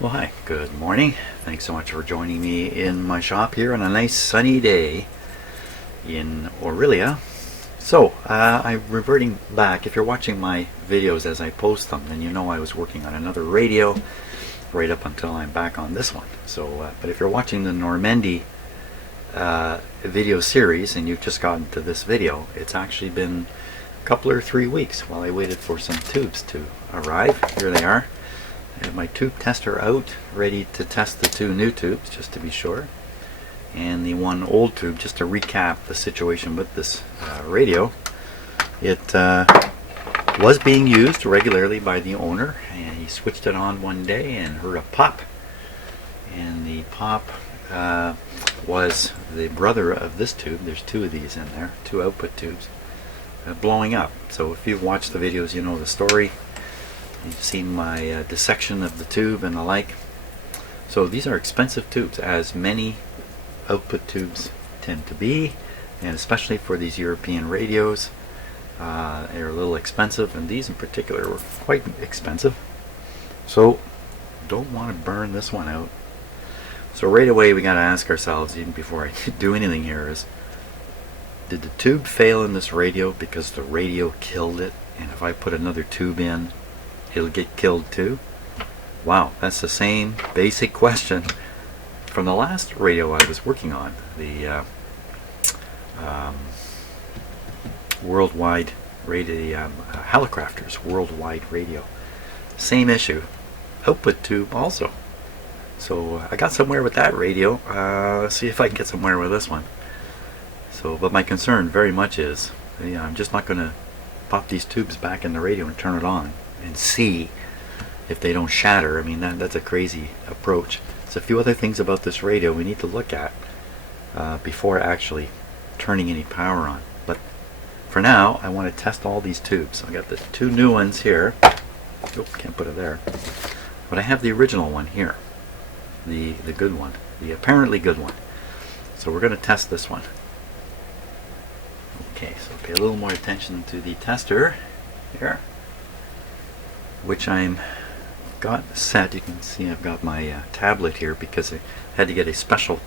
Well, hi, good morning. Thanks so much for joining me in my shop here on a nice sunny day in Aurelia. So, I'm reverting back. If you're watching my videos as I post them, then you know I was working on another radio right up until I'm back on this one. So, but if you're watching the Nordmende video series and you've just gotten to this video, it's actually been a couple or 3 weeks while I waited for some tubes to arrive. Here they are. I have my tube tester out, ready to test the 2 new tubes, just to be sure, and the 1 old tube, just to recap the situation with this radio. It was being used regularly by the owner, and he switched it on one day and heard a pop, and the pop was the brother of this tube. There's 2 of these in there, 2 output tubes, blowing up. So if you've watched the videos, you know the story. You've seen my dissection of the tube and the like. So these are expensive tubes, as many output tubes tend to be, and especially for these European radios, they're a little expensive, and these in particular were quite expensive. So don't want to burn this one out. So right away we got to ask ourselves, even before I do anything here, is did the tube fail in this radio because the radio killed it, and if I put another tube in, it'll get killed too? Wow, that's the same basic question from the last radio I was working on, the worldwide radio, Helicrafters worldwide radio. Same issue, output tube also. So I got somewhere with that radio. Let's see if I can get somewhere with this one. So, but my concern very much is, I'm just not going to pop these tubes back in the radio and turn it on and see if they don't shatter. I mean, that's a crazy approach. There's a few other things about this radio we need to look at before actually turning any power on. But for now, I want to test all these tubes. I got the 2 new ones here. Oop, can't put it there. But I have the original one here, the good one, the apparently good one. So we're going to test this one. Okay, so pay a little more attention to the tester here, which I'm got set. You can see I've got my tablet here because I had to get a special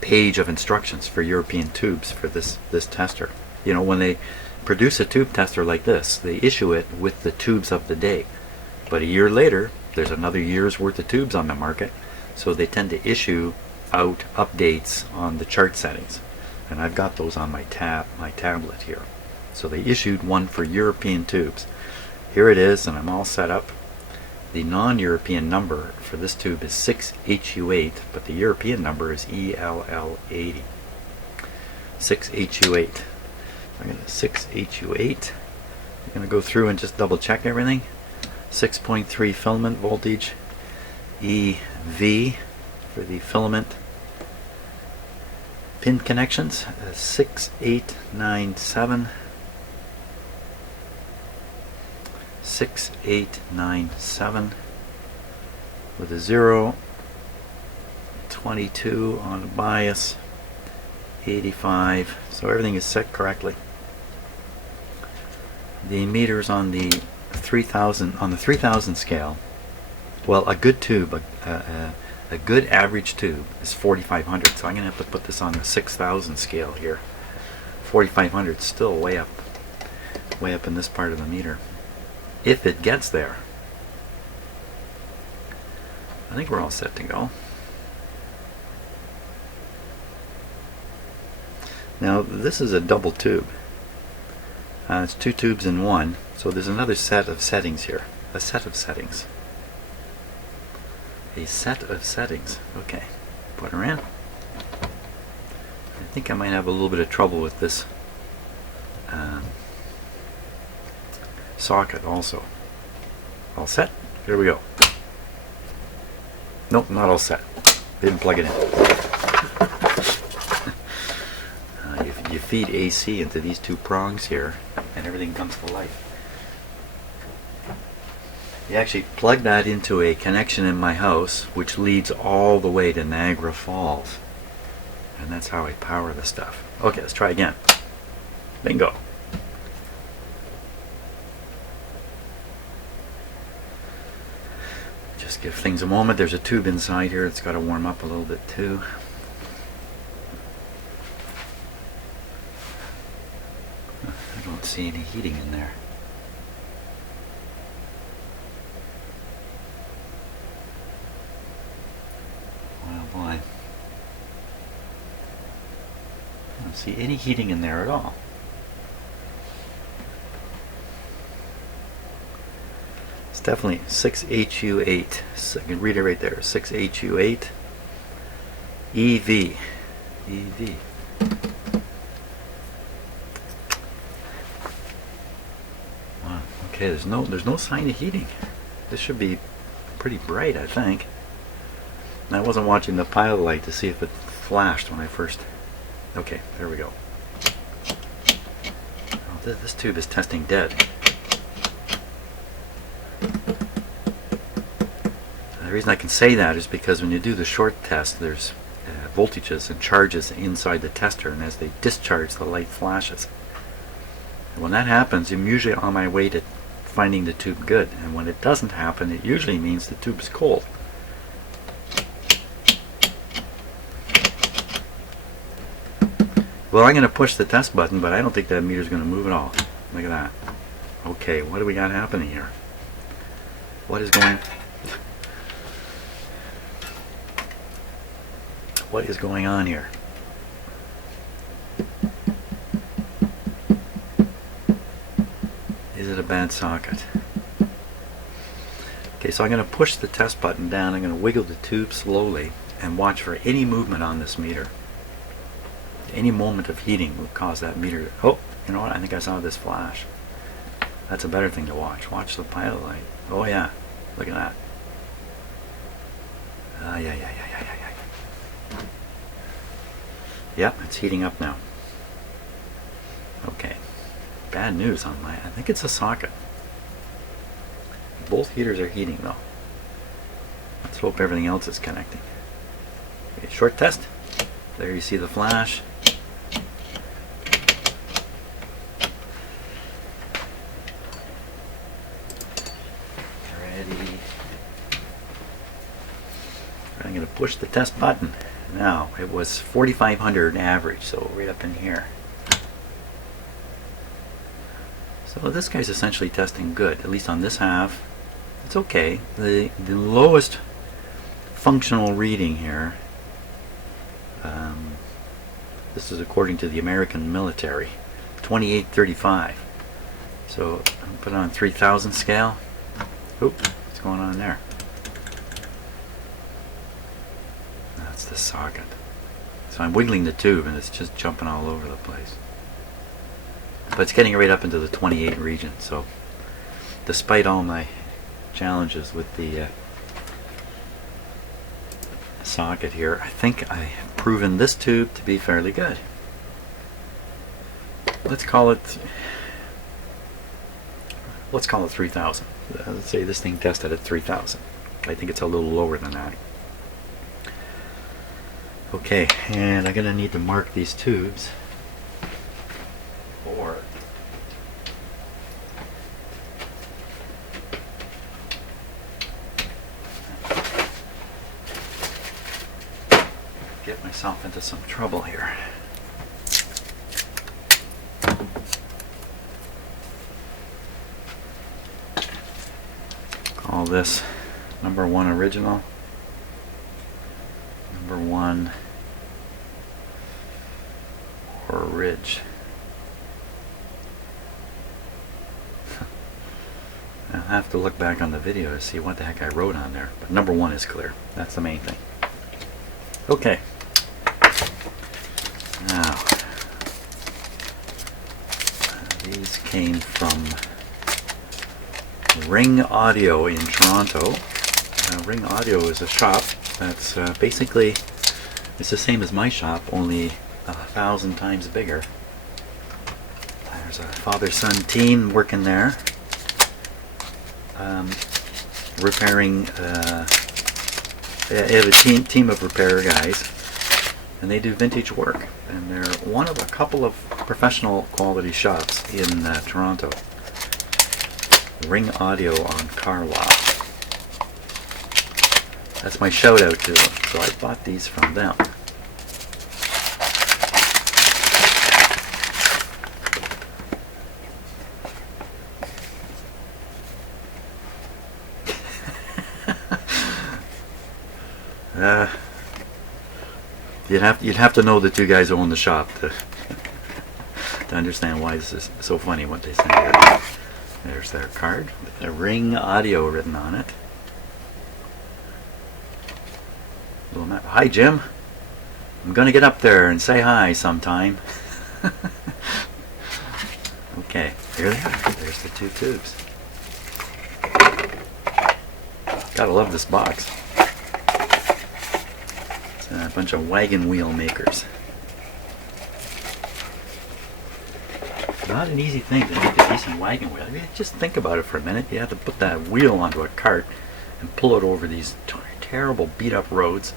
page of instructions for European tubes for this tester. You know, when they produce a tube tester like this, they issue it with the tubes of the day. But a year later, there's another year's worth of tubes on the market, so they tend to issue out updates on the chart settings. And I've got those on my tablet here. So they issued one for European tubes. Here it is, and I'm all set up. The non-European number for this tube is 6HU8, but the European number is ELL80. 6HU8. I'm going to 6HU8. I'm going to go through and just double check everything. 6.3 filament voltage, EV for the filament pin connections, 6897. 6897 with a 0, 22 on the bias, 85. So everything is set correctly. The meters on the 3000 scale. Well, a good tube, a good average tube is 4500. So I'm going to have to put this on the 6000 scale here. 4500 is still way up in this part of the meter. If it gets there, I think we're all set to go. Now this is a double tube. It's 2 tubes in one, so there's another set of settings here. A set of settings. A set of settings. Okay, put her in. I think I might have a little bit of trouble with this socket also. All set? Here we go. Nope, not all set. Didn't plug it in. You feed AC into these 2 prongs here, and everything comes to life. You actually plug that into a connection in my house, which leads all the way to Niagara Falls. And that's how I power the stuff. Okay, let's try again. Bingo. Just give things a moment. There's a tube inside here. It's got to warm up a little bit too. I don't see any heating in there. Oh boy. I don't see any heating in there at all. It's definitely 6HU8. So I can read it right there. 6HU8 EV. EV. Wow. Okay, there's no sign of heating. This should be pretty bright, I think. And I wasn't watching the pilot light to see if it flashed when I first. Okay, there we go. Oh, this tube is testing dead. The reason I can say that is because when you do the short test, there's voltages and charges inside the tester, and as they discharge, the light flashes. And when that happens, I'm usually on my way to finding the tube good, and when it doesn't happen, it usually means the tube is cold. Well, I'm going to push the test button, but I don't think that meter's going to move at all. Look at that. Okay, what do we got happening here? What is going on here? Is it a bad socket? Okay, so I'm going to push the test button down. I'm going to wiggle the tube slowly and watch for any movement on this meter. Any moment of heating will cause that meter to, oh, you know what? I think I saw this flash. That's a better thing to watch. Watch the pilot light. Oh yeah, look at that. Yeah. Yep, it's heating up now. Okay. Bad news on my, I think it's a socket. Both heaters are heating though. Let's hope everything else is connecting. Okay, short test. There you see the flash. Ready. I'm going to push the test button. Now, it was 4,500 average, so right up in here. So this guy's essentially testing good, at least on this half. It's okay. The lowest functional reading here, this is according to the American military, 2835. So I'll put it on 3000 scale. Oop, what's going on there? That's the socket. So I'm wiggling the tube and it's just jumping all over the place. But it's getting right up into the 28 region, so despite all my challenges with the socket here, I think I have proven this tube to be fairly good. Let's call it 3000. Let's say this thing tested at 3000. I think it's a little lower than that. Okay, and I'm going to need to mark these tubes for get myself into some trouble here. Call this number 1 original, number 1 orig. I'll have to look back on the video to see what the heck I wrote on there, but number 1 is clear. That's the main thing. Okay. Now, these came from Ring Audio in Toronto. Ring Audio is a shop that's basically, it's the same as my shop, only 1,000 times bigger. There's a father-son team working there, repairing. They have a team of repair guys, and they do vintage work. And they're one of a couple of professional quality shops in Toronto. Ring Audio on Car Wash. That's my shout out to them. So I bought these from them. You'd have to know the two guys who own the shop to understand why this is so funny what they send here. There's their card with the Ring Audio written on it. Hi Jim, I'm gonna get up there and say hi sometime. Okay, here they are. There's the two tubes. Gotta love this box. It's a bunch of wagon wheel makers. Not an easy thing to make a decent wagon wheel. I mean, just think about it for a minute. You have to put that wheel onto a cart and pull it over these terrible beat up roads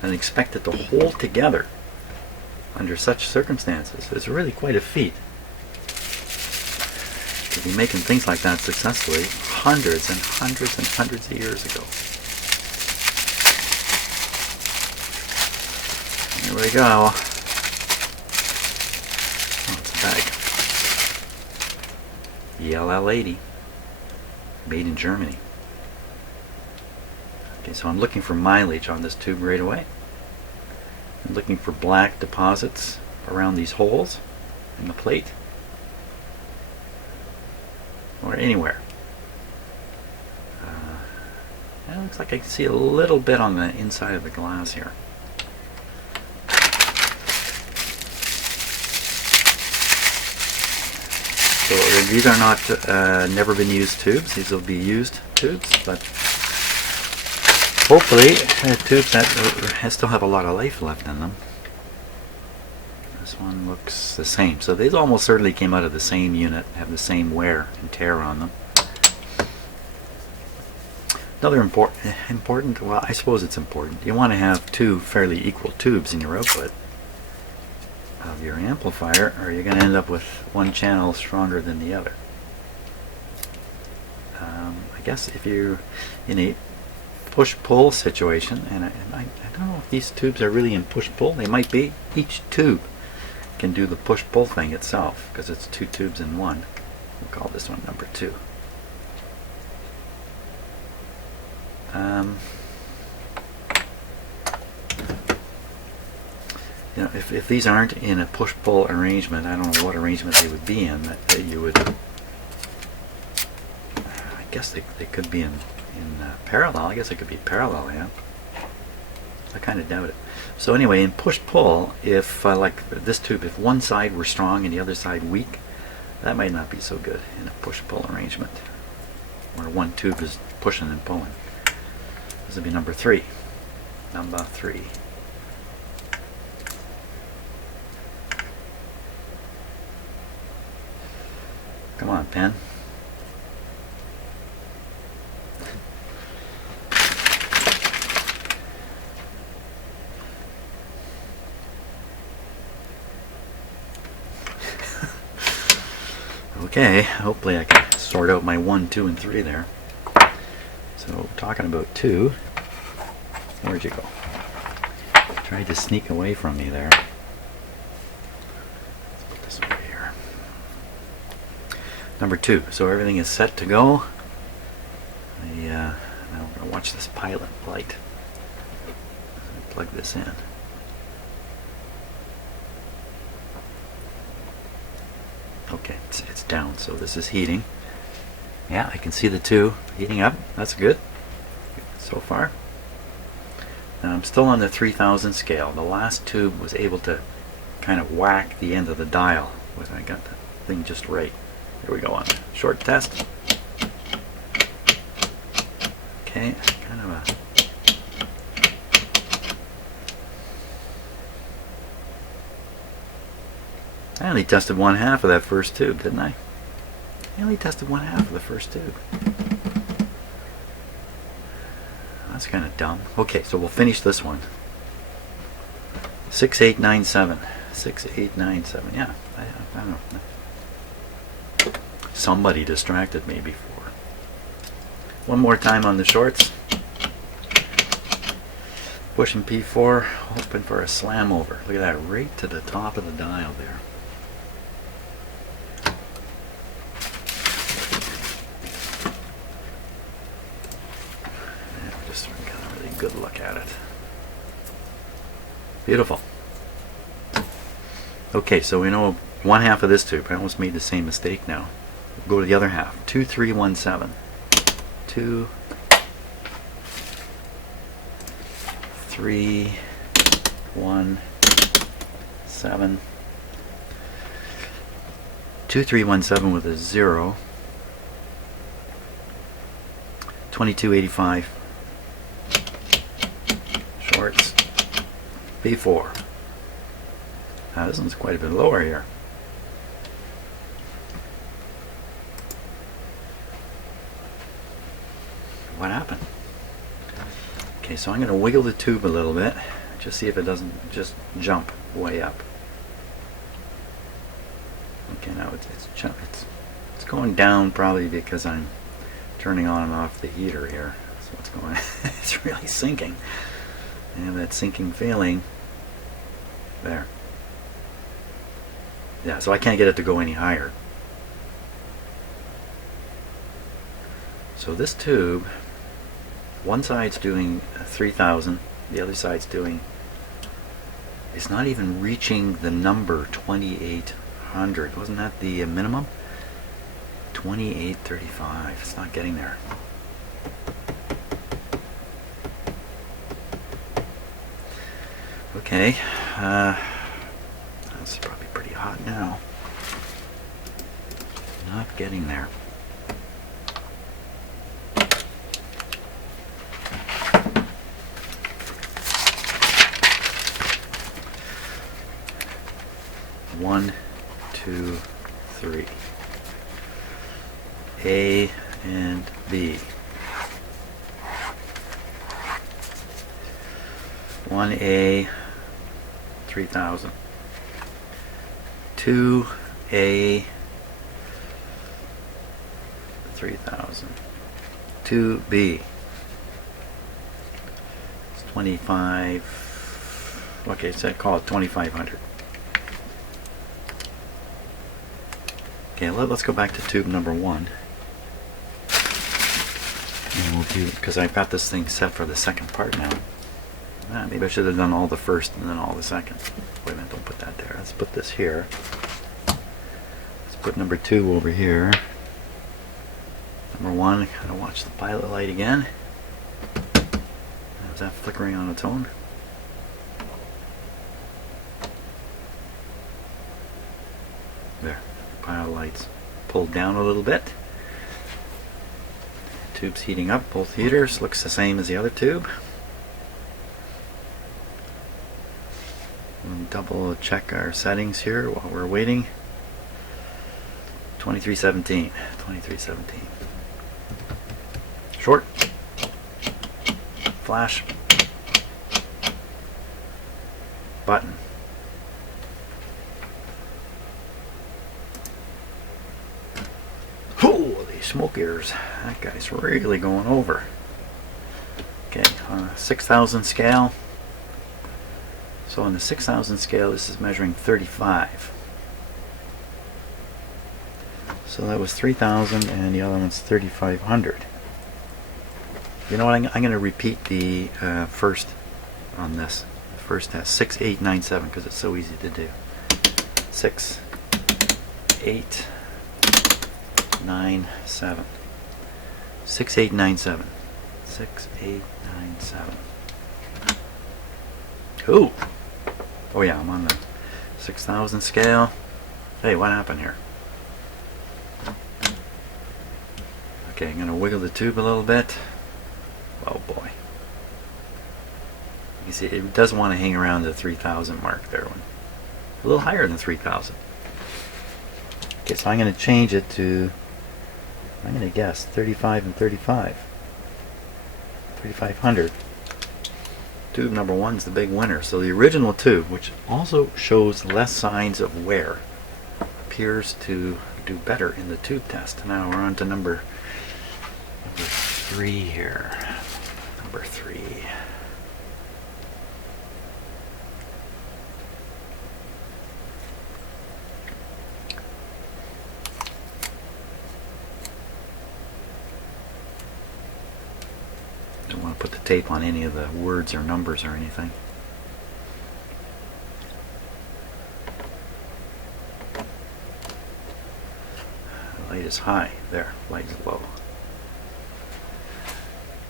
and expect it to hold together under such circumstances. It's really quite a feat to be making things like that successfully hundreds and hundreds and hundreds of years ago. Here we go. Oh, it's a bag. ELL80, made in Germany. Okay, so I'm looking for mileage on this tube right away. I'm looking for black deposits around these holes in the plate, or anywhere. It looks like I can see a little bit on the inside of the glass here. So these are not never been used tubes. These will be used tubes, but hopefully tubes that still have a lot of life left in them. This one looks the same. So these almost certainly came out of the same unit, have the same wear and tear on them. Another important, well, I suppose it's important. You want to have two fairly equal tubes in your output of your amplifier, or you're going to end up with one channel stronger than the other. I guess if you're in a push-pull situation, and I don't know if these tubes are really in push-pull. They might be. Each tube can do the push-pull thing itself because it's two tubes in one. We'll call this one number 2. You know, if these aren't in a push-pull arrangement, I don't know what arrangement they would be in. That you would, I guess they could be in parallel. I guess it could be parallel, yeah. I kind of doubt it. So anyway, in push-pull, if like this tube, if one side were strong and the other side weak, that might not be so good in a push-pull arrangement, where one tube is pushing and pulling. This would be number 3. Number 3. Come on, pen. Okay, hopefully I can sort out my 1, 2, and 3 there. So, talking about 2, where'd you go? Tried to sneak away from me there. Let's put this over here. Number 2, so everything is set to go. Now I'm going to watch this pilot light. Plug this in. Okay, it's down, so this is heating. Yeah, I can see the 2 heating up. That's good so far. Now I'm still on the 3000 scale. The last tube was able to kind of whack the end of the dial. I got the thing just right. Here we go on short test. Okay, kind of a... I only tested 1/2 of that first tube, didn't I? I only tested 1/2 of the first tube. That's kind of dumb. Okay, so we'll finish this one. 6897. 6897. Yeah, I don't know. Somebody distracted me before. One more time on the shorts. Pushing P4, hoping for a slam over. Look at that, right to the top of the dial there. And we're just got a really good look at it. Beautiful. Okay, so we know one half of this tube. I almost made the same mistake now. We'll go to the other half. 2317. 2, 3, 1, 7. 2317 with a 0. 2285. Shorts. B4. Now this one's quite a bit lower here. What happened? Okay, so I'm going to wiggle the tube a little bit, just see if it doesn't just jump way up. Okay, now it's going down probably because I'm turning on and off the heater here. So it's going, it's really sinking. I have that sinking feeling. There. Yeah, so I can't get it to go any higher. So this tube, one side's doing 3,000, the other side's doing, it's not even reaching the number 2,800. Wasn't that the minimum? 2,835. It's not getting there. Okay, that's probably pretty hot now. Not getting there. One, two, three. A and B. 1A, 3,000. 2A, 3,000. 2B. It's 25. Okay, so I call it 2,500. Okay, let's go back to tube number 1. And we'll do, because I've got this thing set for the second part now. Maybe I should have done all the first and then all the second. Wait a minute, don't put that there. Let's put this here. Let's put number 2 over here. Number 1, gotta watch the pilot light again. Is that flickering on its own? There, pilot light's pulled down a little bit. Tube's heating up, both heaters. Looks the same as the other tube. We'll double check our settings here while we're waiting. 2317. 2317. Short. Flash. Button. Holy smoke ears. That guy's really going over. Okay, on a 6,000 scale. So on the 6,000 scale, this is measuring 35. So that was 3,000 and the other one's 3,500. You know what, I'm going to repeat the first on this. The first test, 6897, because it's so easy to do. 6897. 6897. 6897. Ooh! Oh yeah, I'm on the 6,000 scale. Hey, what happened here? Okay, I'm going to wiggle the tube a little bit. Oh boy. You see, it does want to hang around the 3,000 mark there. A little higher than 3,000. Okay, so I'm going to change it to, I'm going to guess, 35 and 35. 3,500. Tube number 1 is the big winner. So the original tube, which also shows less signs of wear, appears to do better in the tube test. Now we're on to number 3 here. Number 3. Don't want to put the tape on any of the words or numbers or anything. Light is high. There. Light is low.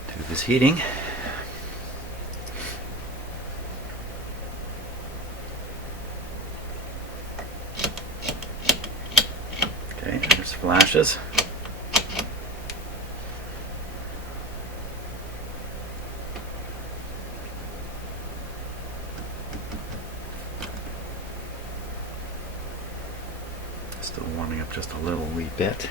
Tube is heating. Okay, there's flashes. Still warming up just a little wee bit.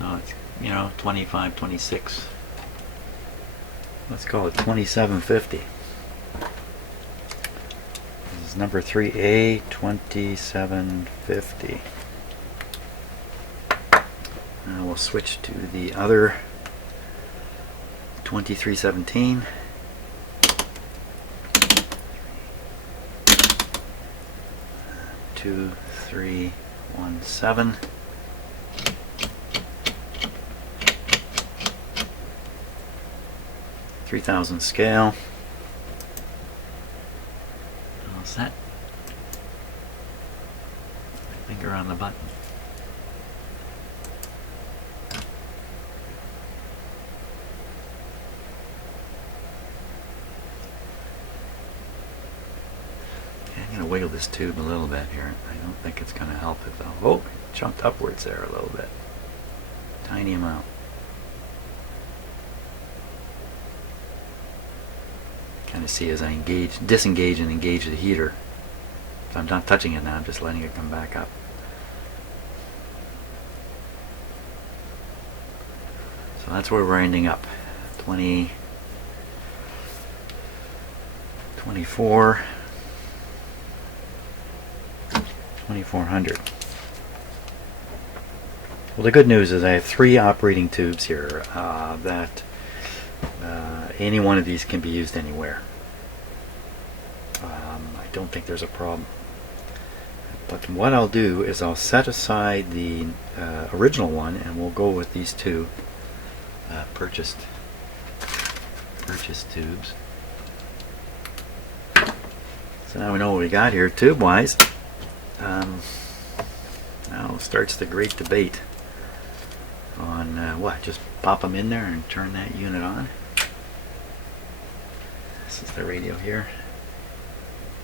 No, it's, 25, 26. Let's call it 2750. This is number 3A, 2750. Now we'll switch to the other 2317. 2317. .3000 scale. How's that? Finger on the button. I'm going to wiggle this tube a little bit here. I don't think it's going to help it though. Oh, it jumped upwards there a little bit. Tiny amount. Kind of see as I disengage and engage the heater. So I'm not touching it now, I'm just letting it come back up. So that's where we're ending up. 20, 24, 2400. Well, the good news is I have 3 operating tubes here that any one of these can be used anywhere. I don't think there's a problem. But what I'll do is I'll set aside the original one and we'll go with these 2 purchased tubes. So now we know what we got here tube wise. Now starts the great debate on what? Just pop them in there and turn that unit on. This is the radio here.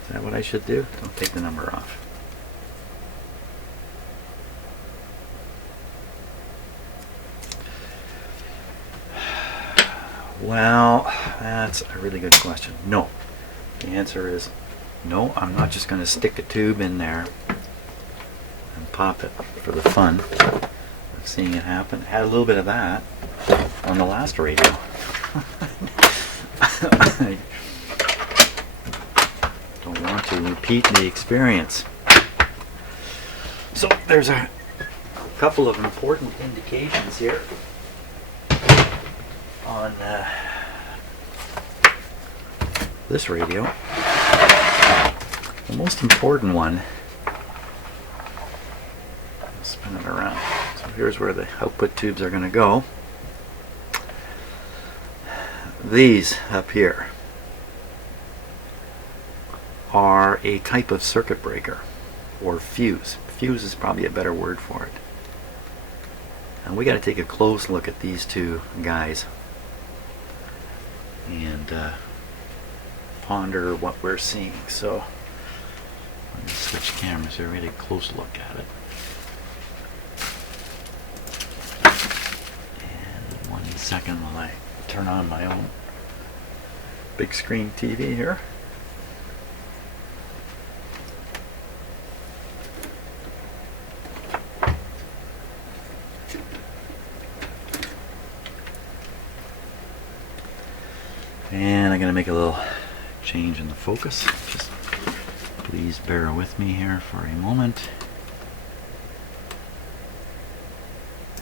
Is that what I should do? Don't take the number off. Well, that's a really good question. No. The answer is no. I'm not just going to stick a tube in there and pop it for the fun of seeing it happen. Had a little bit of that on the last radio. I don't want to repeat the experience. So there's a couple of important indications here on this radio. The most important one, I'll spin it around. So here's where the output tubes are going to go. These up here are a type of circuit breaker, or fuse. Fuse is probably a better word for it. And we got to take a close look at these 2 guys and ponder what we're seeing. So let me switch cameras here, get a close look at it. And 1 second while I turn on my own big screen TV here. And I'm going to make a little change in the focus. Just please bear with me here for a moment.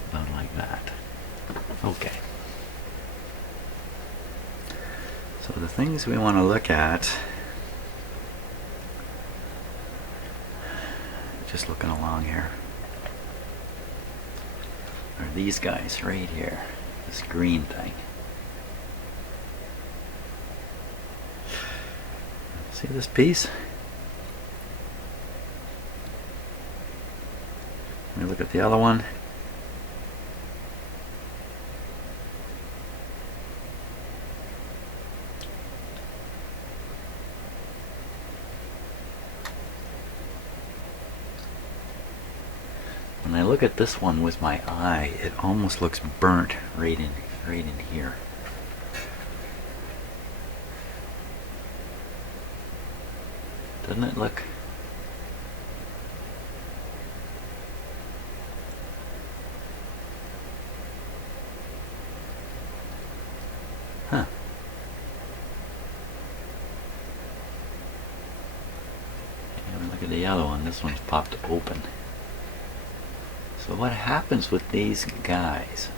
About like that. Okay. So the things we want to look at, just looking along here, are these guys right here, this green thing. See this piece? Let me look at the other one. When I look at this one with my eye, it almost looks burnt right in here. Doesn't it look? Huh. And look at the other one. This one's popped open. So what happens with these guys?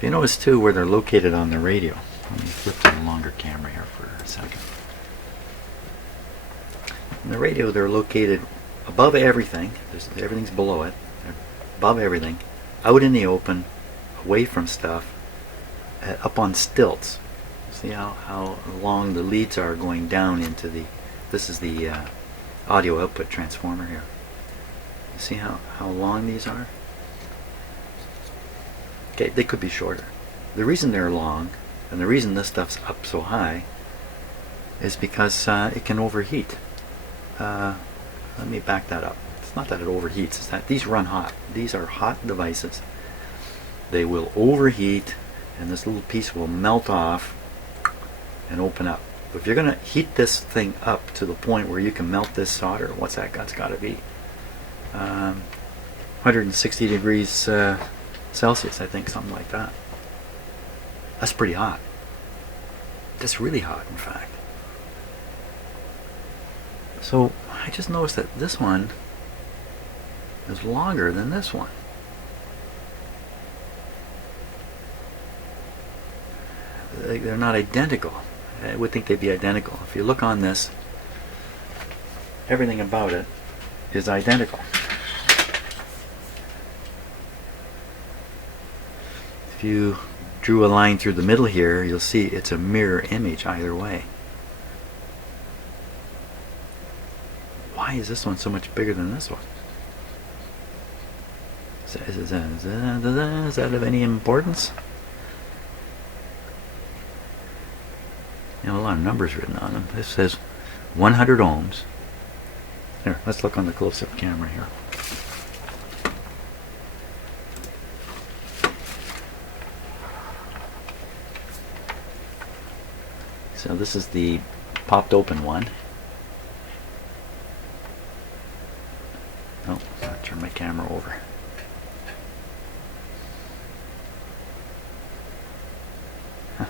You notice too where they're located on the radio. Let me flip to the longer camera here for a second. On the radio, they're located above everything. Everything's below it. They're above everything, out in the open, away from stuff, up on stilts. See how long the leads are going down into the. This is the audio output transformer here. See how long these are? Okay, they could be shorter. The reason they're long, and the reason this stuff's up so high, is because it can overheat. Let me back that up. It's not that it overheats, it's that these run hot. These are hot devices. They will overheat, and this little piece will melt off and open up. If you're going to heat this thing up to the point where you can melt this solder, what's that got to be? 160 degrees Celsius, I think, something like that. That's pretty hot. That's really hot, in fact. So I just noticed that this one is longer than this one. They're not identical. I would think they'd be identical. If you look on this, everything about it is identical. If you drew a line through the middle here, you'll see it's a mirror image either way. Why is this one so much bigger than this one? Is that of any importance? You know, a lot of numbers written on them. This says 100 ohms. Here, let's look on the close-up camera here. So this is the popped open one. Oh, I'll turn my camera over. Huh.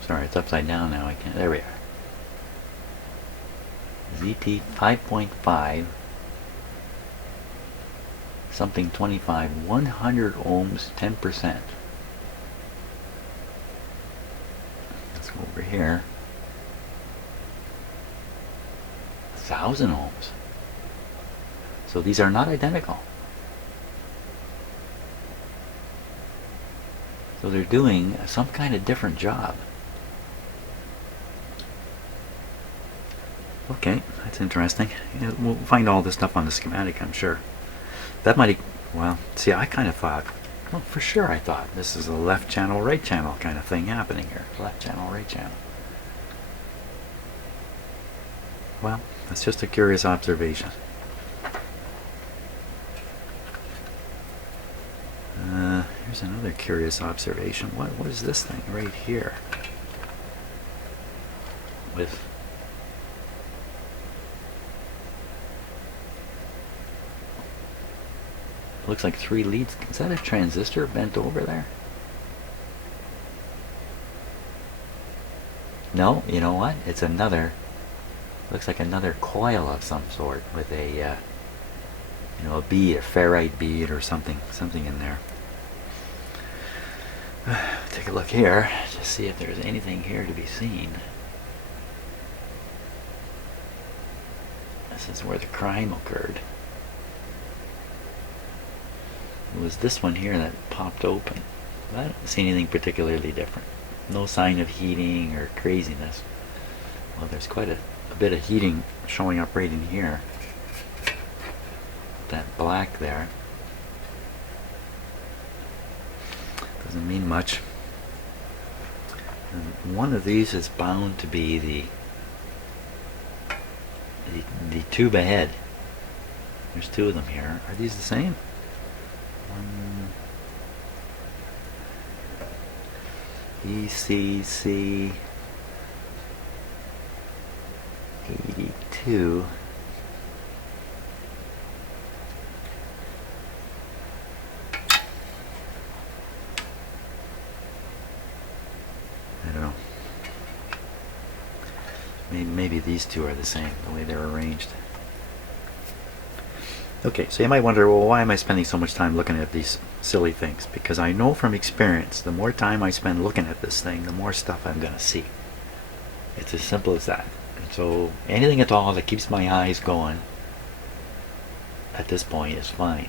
Sorry, it's upside down now. I can't. There we are. ZT 5.5 something 25, 100 ohms, 10%. Let's go over here. 1,000 ohms. So these are not identical. So they're doing some kind of different job. Okay, that's interesting. We'll find all this stuff on the schematic, I'm sure. That might, well, see, I kind of thought, well, for sure I thought this is a left channel, right channel kind of thing happening here. Left channel, right channel. Well, that's just a curious observation. Here's another curious observation. What is this thing right here? With looks like 3 leads. Is that a transistor bent over there? No, you know what? It's another. Looks like another coil of some sort with a, you know, a bead, a ferrite bead or something in there. Take a look here, just see if there's anything here to be seen. This is where the crime occurred. It was this one here that popped open. I don't see anything particularly different. No sign of heating or craziness. Well, there's quite a bit of heating showing up right in here. That black there doesn't mean much. And one of these is bound to be the tube ahead. There's two of them here. Are these the same? ECC 82. I don't know. Maybe these two are the same, the way they're arranged. Okay, so you might wonder, well, why am I spending so much time looking at these silly things? Because I know from experience, the more time I spend looking at this thing, the more stuff I'm going to see. It's as simple as that. And so anything at all that keeps my eyes going at this point is fine.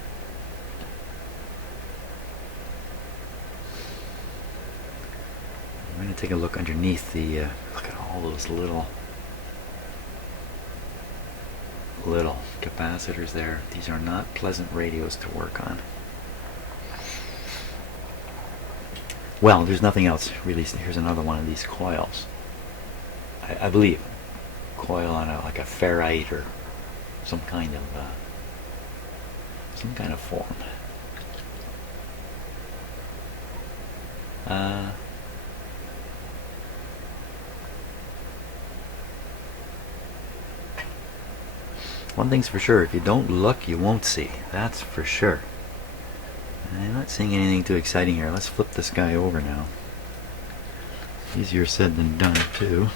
I'm going to take a look underneath the, look at all those little capacitors there. These are not pleasant radios to work on. Well, there's nothing else really. Here's another one of these coils. I believe coil on like a ferrite or some kind of form. One thing's for sure, if you don't look, you won't see. That's for sure. I'm not seeing anything too exciting here. Let's flip this guy over now. Easier said than done, too.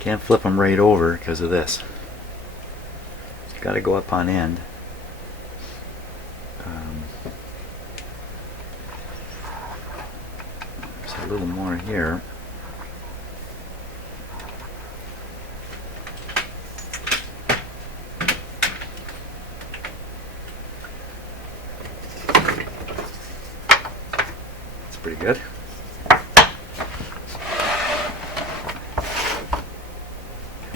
Can't flip them right over because of this. You've got to go up on end. There's a little more here. That's pretty good.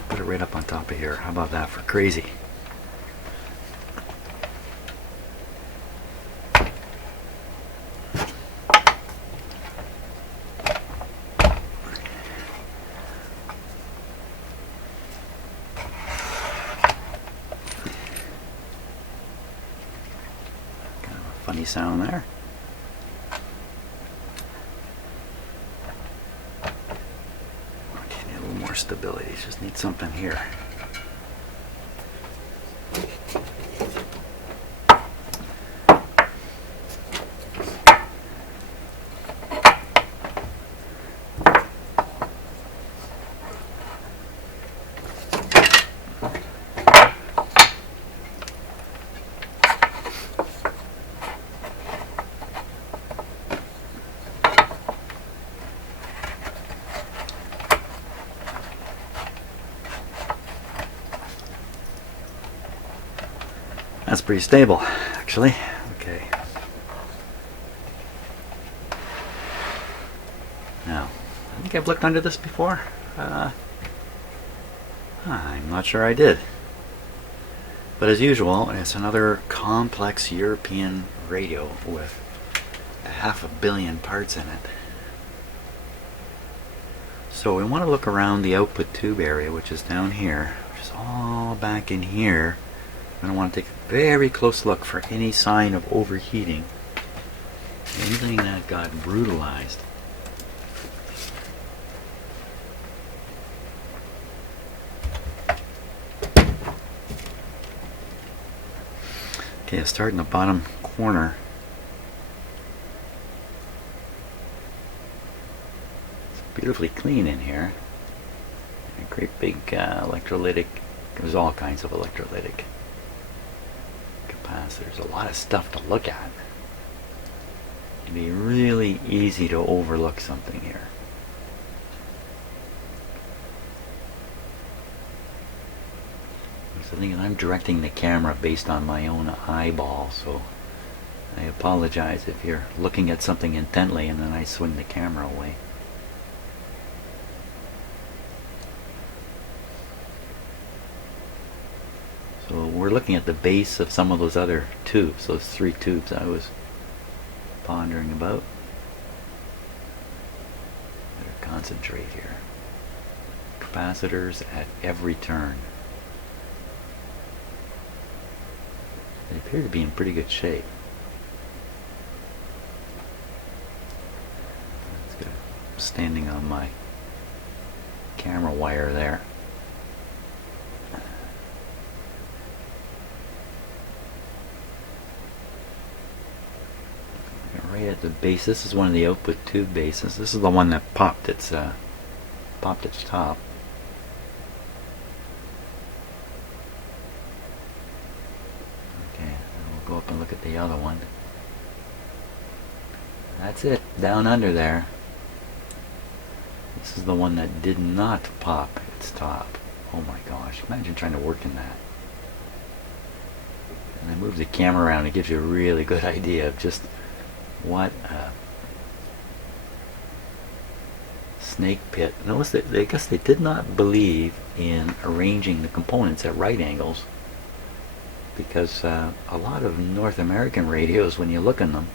Put it right up on top of here. How about that for crazy? Funny sound there. Need a little more stability. Just need something here. That's pretty stable, actually. Okay. Now, I think I've looked under this before. I'm not sure I did. But as usual, it's another complex European radio with 500 million parts in it. So we want to look around the output tube area, which is down here, which is all back in here. I want to take a very close look for any sign of overheating. Anything that got brutalized. Okay, I'll start in the bottom corner. It's beautifully clean in here. A great big electrolytic. There's all kinds of electrolytic There's a lot of stuff to look at. It'd be really easy to overlook something here. So thinking I'm directing the camera based on my own eyeball, so I apologize if you're looking at something intently and then I swing the camera away. So we're looking at the base of some of those other tubes, those 3 tubes I was pondering about. Better concentrate here. Capacitors at every turn. They appear to be in pretty good shape. Let's get standing on my camera wire there. Right at the base. This is one of the output tube bases. This is the one that popped its top. Okay, we'll go up and look at the other one. That's it, down under there. This is the one that did not pop its top. Oh my gosh, imagine trying to work in that. And I move the camera around, it gives you a really good idea of just what snake pit. Notice that I guess they did not believe in arranging the components at right angles, because a lot of North American radios, when you look in them,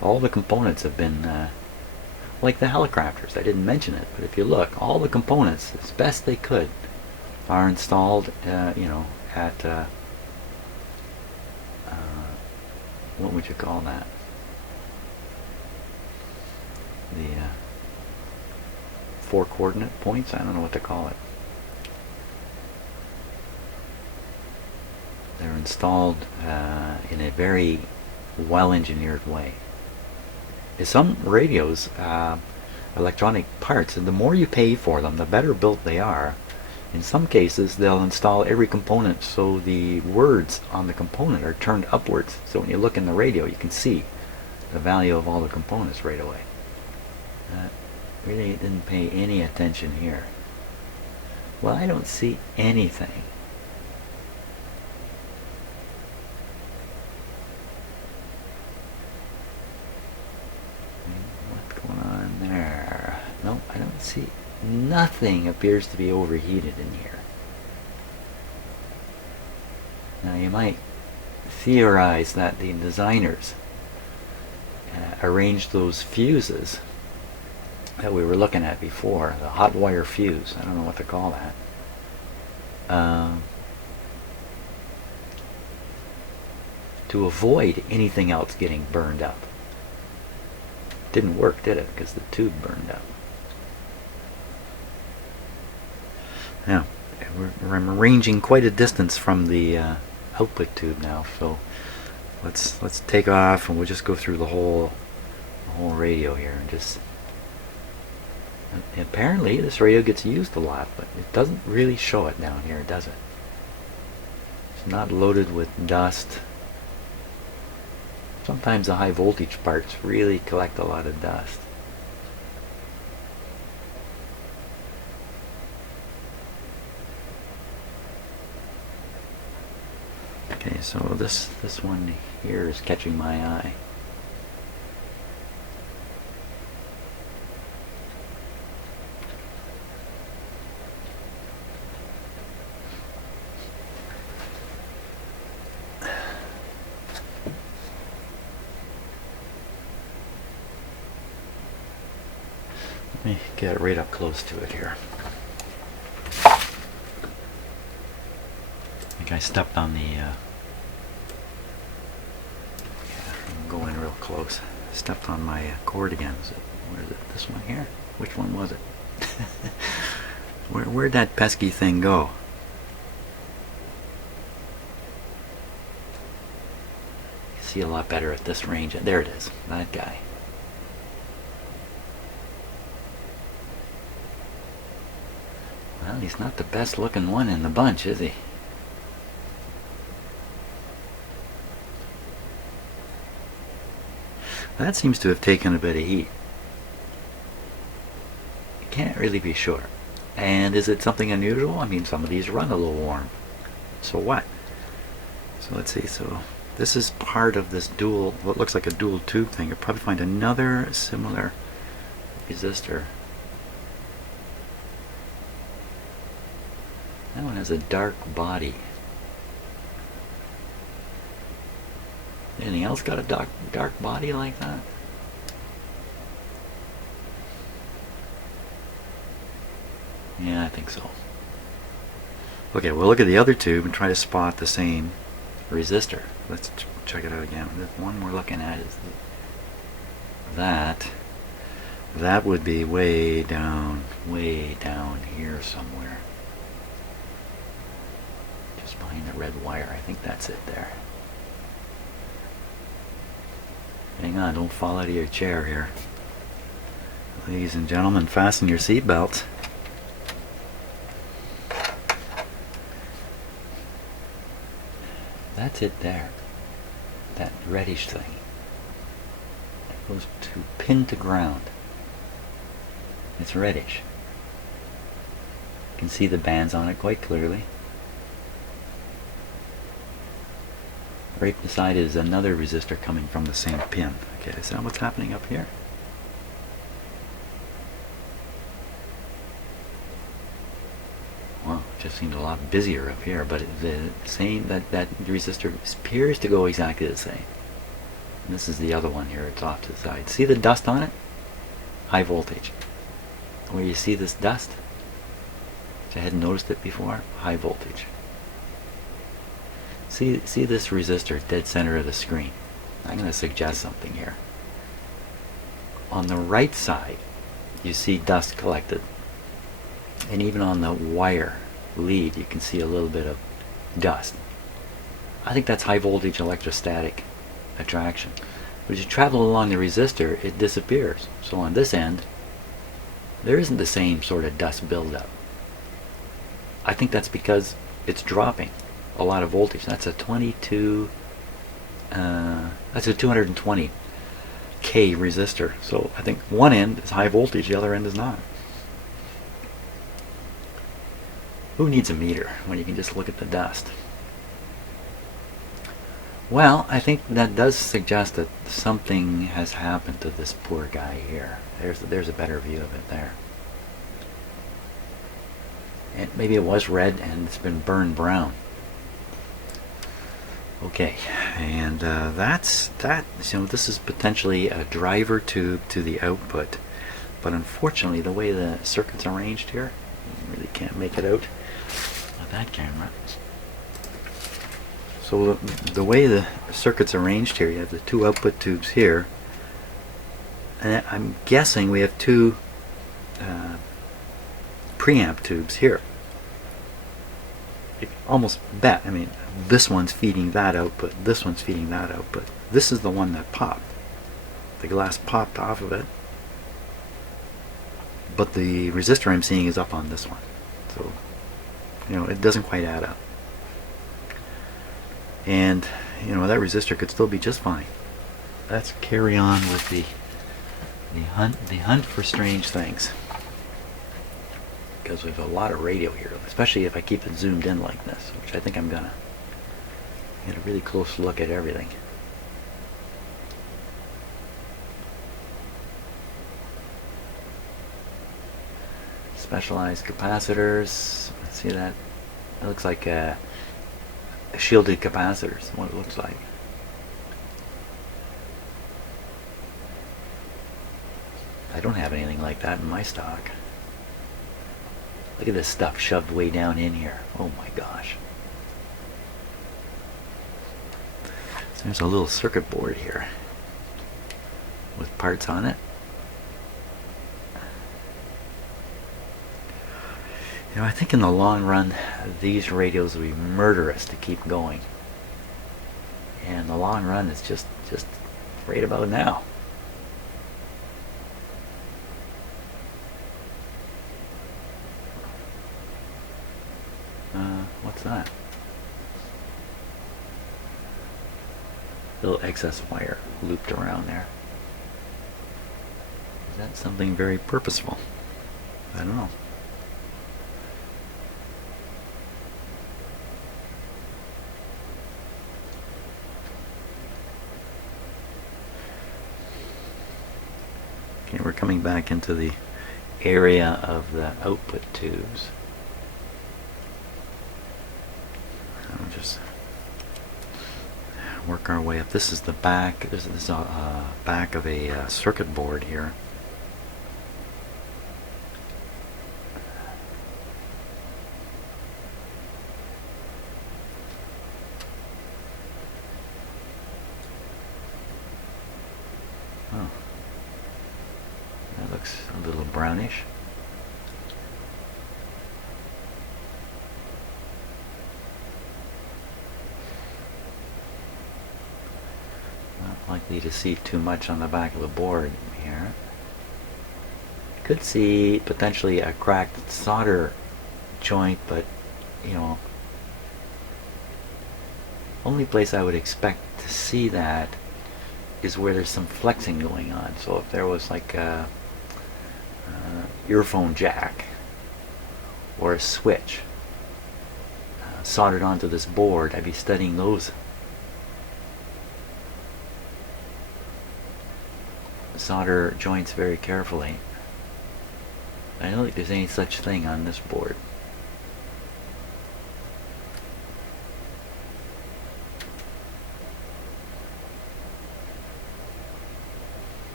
all the components have been like the helicopters. I didn't mention it, but if you look, all the components, as best they could, are installed you know, at what would you call that? The 4 coordinate points? I don't know what to call it. They're installed in a very well-engineered way. In some radios, electronic parts, and the more you pay for them, the better built they are. In some cases, they'll install every component so the words on the component are turned upwards. So when you look in the radio, you can see the value of all the components right away. Really didn't pay any attention here. Well, I don't see anything. What's going on there? Nope, I don't see. Nothing appears to be overheated in here. Now you might theorize that the designers arranged those fuses that we were looking at before, the hot wire fuse, I don't know what to call that, to avoid anything else getting burned up. Didn't work, did it? Because the tube burned up. Now, I'm arranging quite a distance from the output tube now, so let's take off and we'll just go through the whole radio here and just. Apparently this radio gets used a lot, but it doesn't really show it down here, does it? It's not loaded with dust. Sometimes the high voltage parts really collect a lot of dust. Okay, so this one here is catching my eye. Let me get right up close to it here. I think I stepped on the yeah, I'm going real close. I stepped on my cord again. Where is it? This one here? Which one was it? Where'd that pesky thing go? You see a lot better at this range. There it is. That guy. Well, he's not the best looking one in the bunch, is he? That seems to have taken a bit of heat. Can't really be sure. And is it something unusual? I mean, some of these run a little warm. So what? So let's see. So this is part of this dual, what looks like a dual tube thing. You'll probably find another similar resistor. That one has a dark body. Anything else got a dark body like that? Yeah, I think so. Okay, we'll look at the other tube and try to spot the same resistor. Let's check it out again. The one we're looking at is that. That would be way down here somewhere. Just behind the red wire. I think that's it there. Hang on, don't fall out of your chair here. Ladies and gentlemen, fasten your seatbelts. That's it there. That reddish thing. It goes to pin to ground. It's reddish. You can see the bands on it quite clearly. Right beside it is another resistor coming from the same pin. Okay, is that what's happening up here? Well, it just seems a lot busier up here, but the same, that resistor appears to go exactly the same. And this is the other one here, it's off to the side. See the dust on it? High voltage. Where you see this dust, which I hadn't noticed it before, high voltage. See this resistor dead center of the screen. I'm going to suggest something here. On the right side, you see dust collected. And even on the wire lead, you can see a little bit of dust. I think that's high voltage electrostatic attraction. But as you travel along the resistor, it disappears. So on this end, there isn't the same sort of dust buildup. I think that's because it's dropping a lot of voltage. That's a 220 K resistor. So I think one end is high voltage, the other end is not. Who needs a meter when you can just look at the dust? Well, I think that does suggest that something has happened to this poor guy here. There's a better view of it there. And maybe it was red and it's been burned brown. Okay, and that's that. So this is potentially a driver tube to the output, but unfortunately, the way the circuit's arranged here, you really can't make it out with that camera. So the way the circuit's arranged here, you have the two output tubes here, and I'm guessing we have two preamp tubes here. You can almost bet, I mean, this one's feeding that output, this one's feeding that output. This is the one that popped. The glass popped off of it, but the resistor I'm seeing is up on this one. So, you know, it doesn't quite add up. And, you know, that resistor could still be just fine. Let's carry on with the hunt for strange things. Because we have a lot of radio here, especially if I keep it zoomed in like this, which I think I'm gonna. Get a really close look at everything. Specialized capacitors. Let's see that. It looks like a shielded capacitors, what it looks like. I don't have anything like that in my stock. Look at this stuff shoved way down in here. Oh my gosh. So there's a little circuit board here with parts on it. You know, I think in the long run, these radios will be murderous to keep going. And the long run is just right about now. What's that? Little excess wire looped around there. Is that something very purposeful? I don't know. Okay, we're coming back into the area of the output tubes. I'll just work our way up. This is the back. This is back of a circuit board here. Oh, that looks a little brownish. Likely to see too much on the back of the board here. Could see potentially a cracked solder joint, but you know, only place I would expect to see that is where there's some flexing going on. So if there was like a earphone jack or a switch soldered onto this board, I'd be studying those solder joints very carefully. I don't think there's any such thing on this board.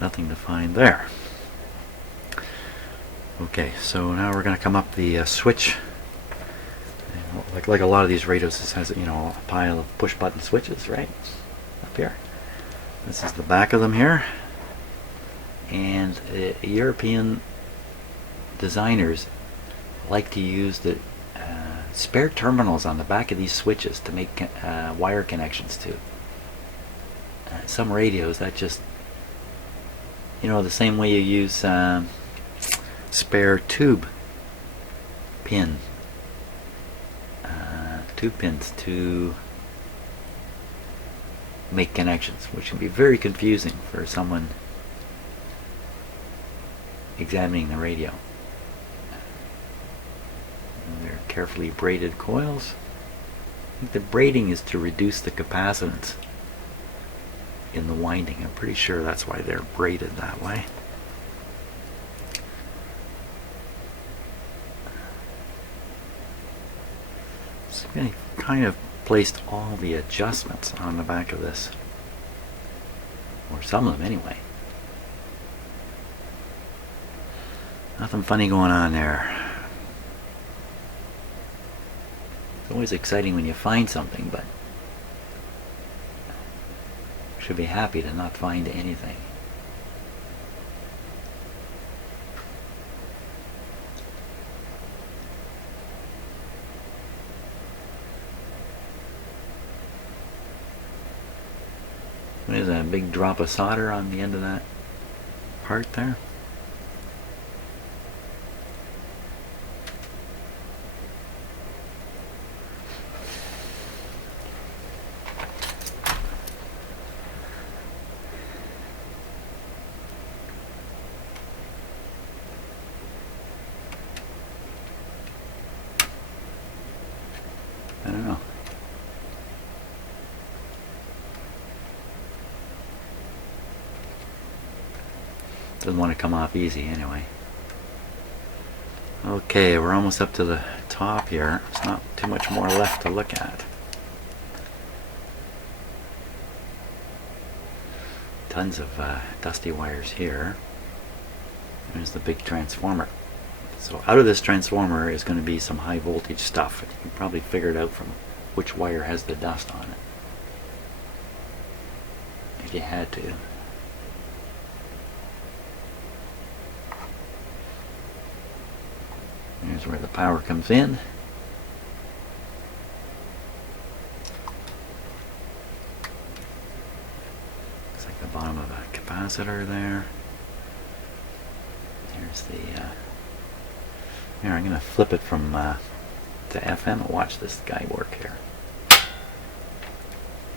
Nothing to find there. Okay, so now we're going to come up the switch. Like a lot of these radios, this has, you know, a pile of push button switches right up here. This is the back of them here, and European designers like to use the spare terminals on the back of these switches to make wire connections to. Some radios, that just, you know, the same way you use spare tube pins to make connections, which can be very confusing for someone examining the radio. And they're carefully braided coils. I think the braiding is to reduce the capacitance in the winding. I'm pretty sure that's why they're braided that way. So I kind of placed all the adjustments on the back of this, or some of them anyway. Nothing funny going on there. It's always exciting when you find something, but you should be happy to not find anything. There's a big drop of solder on the end of that part there. I don't know. Doesn't want to come off easy anyway. Okay, we're almost up to the top here. There's not too much more left to look at. Tons of dusty wires here. There's the big transformer. So out of this transformer is going to be some high voltage stuff. You can probably figure it out from which wire has the dust on it, if you had to. Here's where the power comes in. Looks like the bottom of a capacitor there. Here's the here, I'm going to flip it from to FM and watch this guy work here.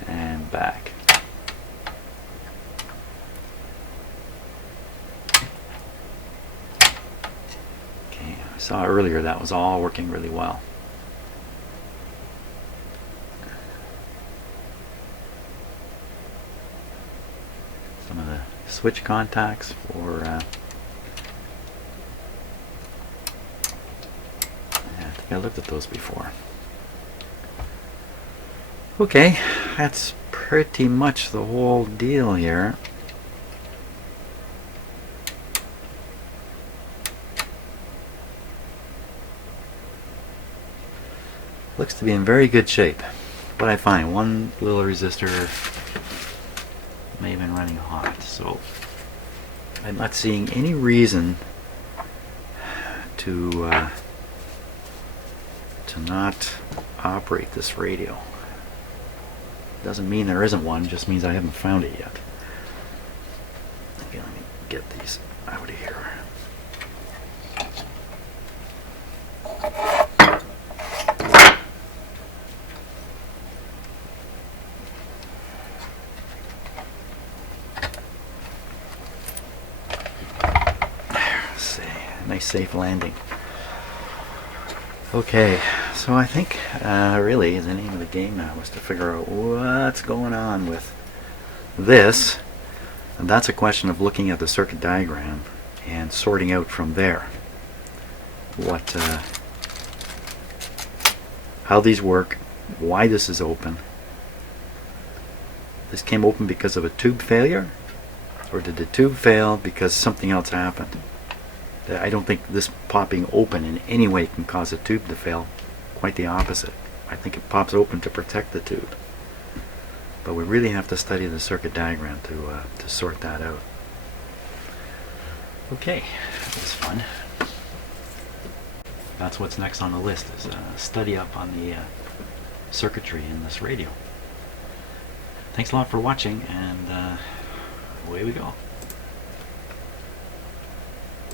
And back. saw earlier, that was all working really well. Some of the switch contacts for I think I looked at those before. Okay, that's pretty much the whole deal here. Looks to be in very good shape. But I find one little resistor may have been running hot, so I'm not seeing any reason to not operate this radio. Doesn't mean there isn't one, just means I haven't found it yet. Okay, let me get these out of here. Let's see, nice safe landing. Okay, so I think really the name of the game now was to figure out what's going on with this, and that's a question of looking at the circuit diagram and sorting out from there what how these work, why this is open. This came open because of a tube failure, or did the tube fail because something else happened? I don't think this popping open in any way can cause a tube to fail. Quite the opposite. I think it pops open to protect the tube. But we really have to study the circuit diagram to sort that out. Okay, that was fun. That's what's next on the list, is study up on the circuitry in this radio. Thanks a lot for watching, and away we go.